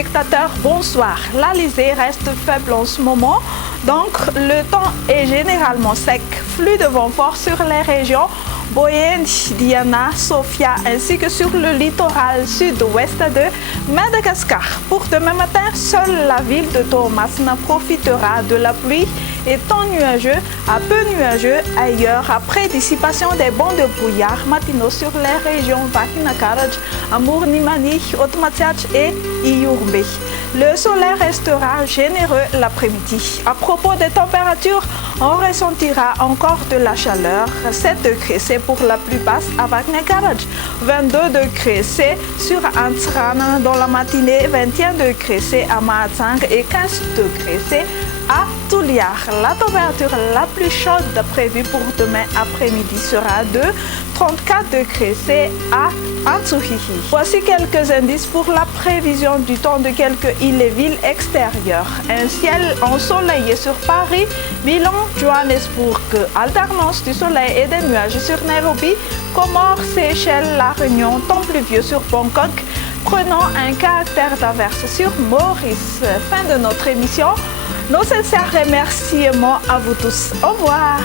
téléspectateurs, bonsoir. L'Alizé reste faible en ce moment, donc le temps est généralement sec. Flux de vent fort sur les régions Boyenne, Diana, Sofia ainsi que sur le littoral sud-ouest de Madagascar. Pour demain matin, seule la ville de Toamasina profitera de la pluie et temps nuageux à peu nuageux ailleurs après dissipation des bancs de brouillard matinaux sur les régions Vakina Karaj, Amour Nimani, Otmatiach et Iyurbe. Le soleil restera généreux l'après-midi. À propos des températures, on ressentira encore de la chaleur. 7 degrés, c'est pour la plus basse à Vakina Karaj. 22 degrés, c'est sur Antsrana dans la matinée. 21 degrés, c'est à Maatsang et 15 degrés, c'est à Touliar. La température la plus chaude prévue pour demain après-midi sera de 34 degrés, c'est à Antsuhihi. Voici quelques indices pour la prévision du temps de quelques îles et villes extérieures. Un ciel ensoleillé sur Paris, Milan, Johannesburg, alternance du soleil et des nuages sur Nairobi, Comores, Seychelles, La Réunion, temps pluvieux sur Bangkok. Prenons un caractère d'averse sur Maurice. Fin de notre émission. Nos sincères remerciements à vous tous. Au revoir.